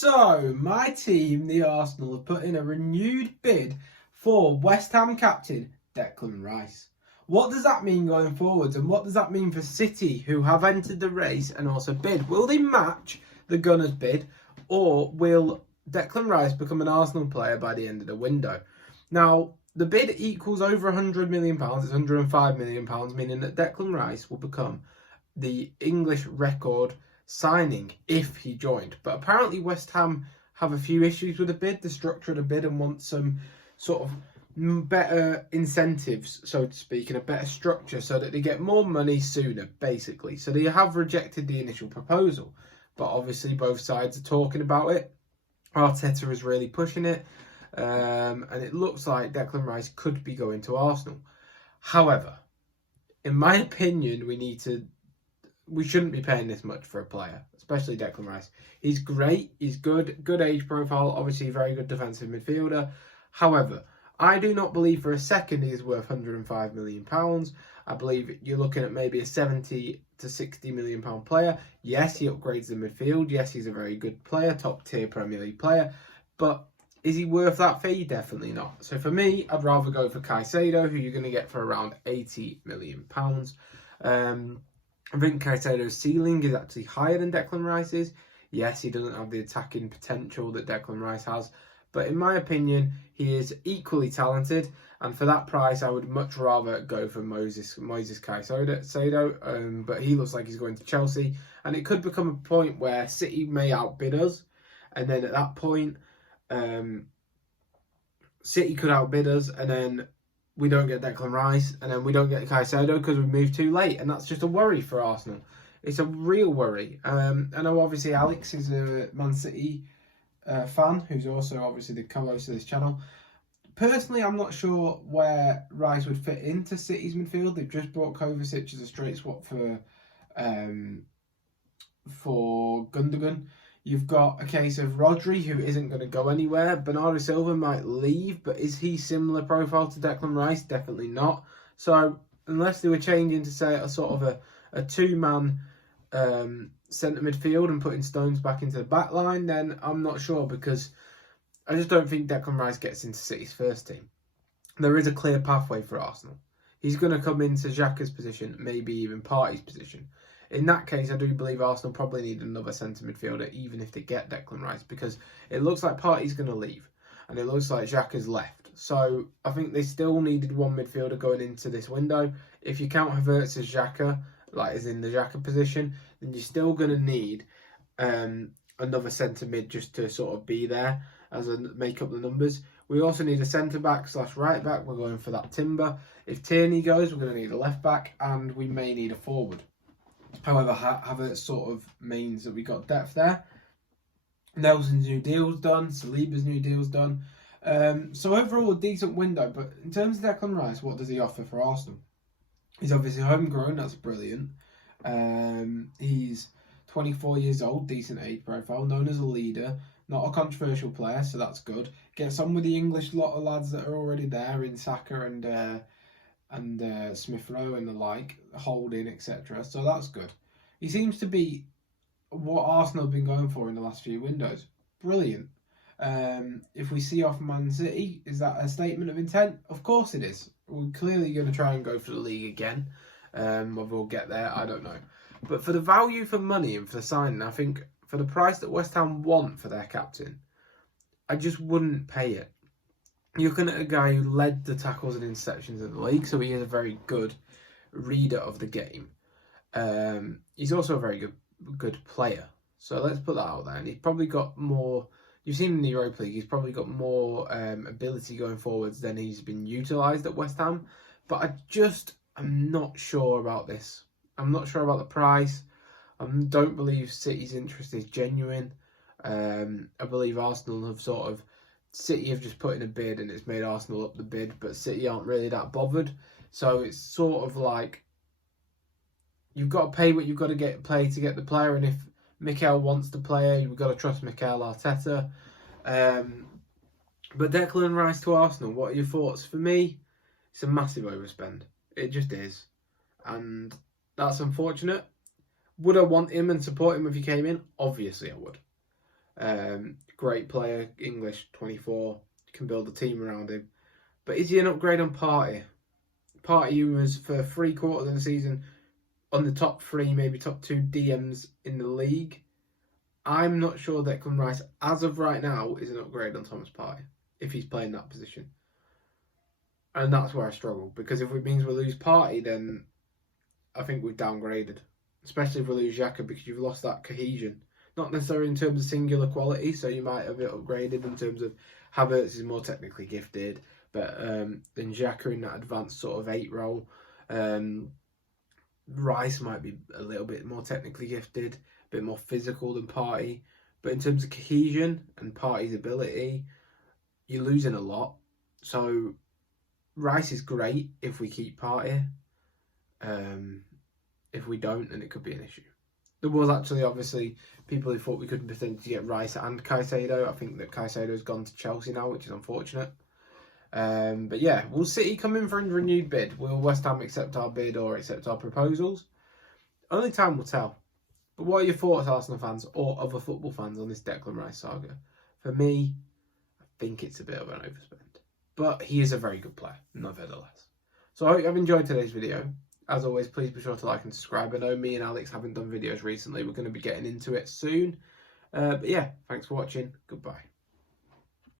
So, my team, the Arsenal, have put in a renewed bid for West Ham captain Declan Rice. What does that mean going forwards, and what does that mean for City, who have entered the race and also bid? Will they match the Gunners' bid, or will Declan Rice become an Arsenal player by the end of the window? Now, the bid equals over £100 million, it's £105 million, meaning that Declan Rice will become the English record signing if he joined. But apparently West Ham have a few issues with the bid, the structure of the bid, and want some sort of better incentives, so to speak, and a better structure so that they get more money sooner, basically. So they have rejected the initial proposal, but obviously both sides are talking about it. Arteta is really pushing it, and it looks like Declan Rice could be going to Arsenal. However, in my opinion, we shouldn't be paying this much for a player, especially Declan Rice. He's great, he's good age profile, obviously a very good defensive midfielder. However, I do not believe for a second he is worth £105 million. I believe you're looking at maybe a £70 to £60 million player. Yes, he upgrades the midfield. Yes, he's a very good player, top tier Premier League player. But is he worth that fee? Definitely not. So for me, I'd rather go for Caicedo, who you're going to get for around £80 million. I think Caicedo's ceiling is actually higher than Declan Rice's. Yes, he doesn't have the attacking potential that Declan Rice has, but in my opinion, he is equally talented, and for that price, I would much rather go for Moises Caicedo, but he looks like he's going to Chelsea, and it could become a point where City may outbid us, and then at that point, City could outbid us, and then we don't get Declan Rice, and then we don't get Caicedo because we moved too late, and that's just a worry for Arsenal. It's a real worry. I know obviously Alex is a Man City fan, who's also obviously the co-host of this channel. Personally, I'm not sure where Rice would fit into City's midfield. They've just brought Kovacic as a straight swap for Gundogan. You've got a case of Rodri, who isn't going to go anywhere. Bernardo Silva might leave, but is he similar profile to Declan Rice? Definitely not. So unless they were changing to, say, a sort of a two-man centre midfield and putting Stones back into the back line, then I'm not sure, because I just don't think Declan Rice gets into City's first team. There is a clear pathway for Arsenal. He's going to come into Xhaka's position, maybe even Partey's position. In that case, I do believe Arsenal probably need another centre midfielder, even if they get Declan Rice, because it looks like Partey's going to leave, and it looks like Xhaka's left. So I think they still needed one midfielder going into this window. If you count Havertz as Xhaka, like as in the Xhaka position, then you're still going to need another centre mid just to sort of be there as a make up the numbers. We also need a centre back / right back. We're going for that Timber. If Tierney goes, we're going to need a left back, and we may need a forward. However, Havertz sort of means that we got depth there. Nelson's new deal's done. Saliba's new deal's done. So overall, a decent window. But in terms of Declan Rice, what does he offer for Arsenal? He's obviously homegrown. That's brilliant. He's 24 years old, decent age profile, known as a leader, not a controversial player, so that's good. Gets on with the English lot of lads that are already there in Saka and Smith Rowe and the like, Holding, etc. So that's good. He seems to be what Arsenal have been going for in the last few windows. Brilliant. If we see off Man City, is that a statement of intent? Of course it is. We're clearly going to try and go for the league again. Whether we'll get there, I don't know. But for the value for money and for the signing, I think for the price that West Ham want for their captain, I just wouldn't pay it. You're looking at a guy who led the tackles and interceptions in the league, so he is a very good reader of the game. He's also a very good player. So let's put that out there. And he's probably got more. You've seen in the Europa League, he's probably got more ability going forwards than he's been utilised at West Ham. But I'm not sure about this. I'm not sure about the price. I don't believe City's interest is genuine. I believe Arsenal have City have just put in a bid and it's made Arsenal up the bid, but City aren't really that bothered. So it's sort of like you've got to pay what you've got to get to get the player, and if Mikel wants the player, you've got to trust Mikel Arteta. But Declan Rice to Arsenal, what are your thoughts? For me, it's a massive overspend. It just is. And that's unfortunate. Would I want him and support him if he came in? Obviously I would. Great player, English, 24, can build a team around him. But is he an upgrade on Partey? Partey was for 3/4 of the season on the top 3, maybe top 2 DMs in the league. I'm not sure Declan Rice, as of right now, is an upgrade on Thomas Partey if he's playing that position. And that's where I struggle, because if it means we lose Partey, then I think we've downgraded. Especially if we lose Xhaka, because you've lost that cohesion. Not necessarily in terms of singular quality, so you might have it upgraded in terms of Havertz is more technically gifted, but then Xhaka in that advanced sort of 8 role. Rice might be a little bit more technically gifted, a bit more physical than Partey. But in terms of cohesion and Partey's ability, you're losing a lot. So Rice is great if we keep Partey. If we don't, then it could be an issue. There was actually obviously people who thought we could potentially get Rice and Caicedo. I think that Caicedo's gone to Chelsea now, which is unfortunate. But yeah, will City come in for a renewed bid? Will West Ham accept our bid or accept our proposals? Only time will tell. But what are your thoughts, Arsenal fans or other football fans, on this Declan Rice saga? For me, I think it's a bit of an overspend. But he is a very good player, nevertheless. So I hope you've enjoyed today's video. As always, please be sure to like and subscribe. I know me and Alex haven't done videos recently. We're going to be getting into it soon. But yeah, thanks for watching. Goodbye.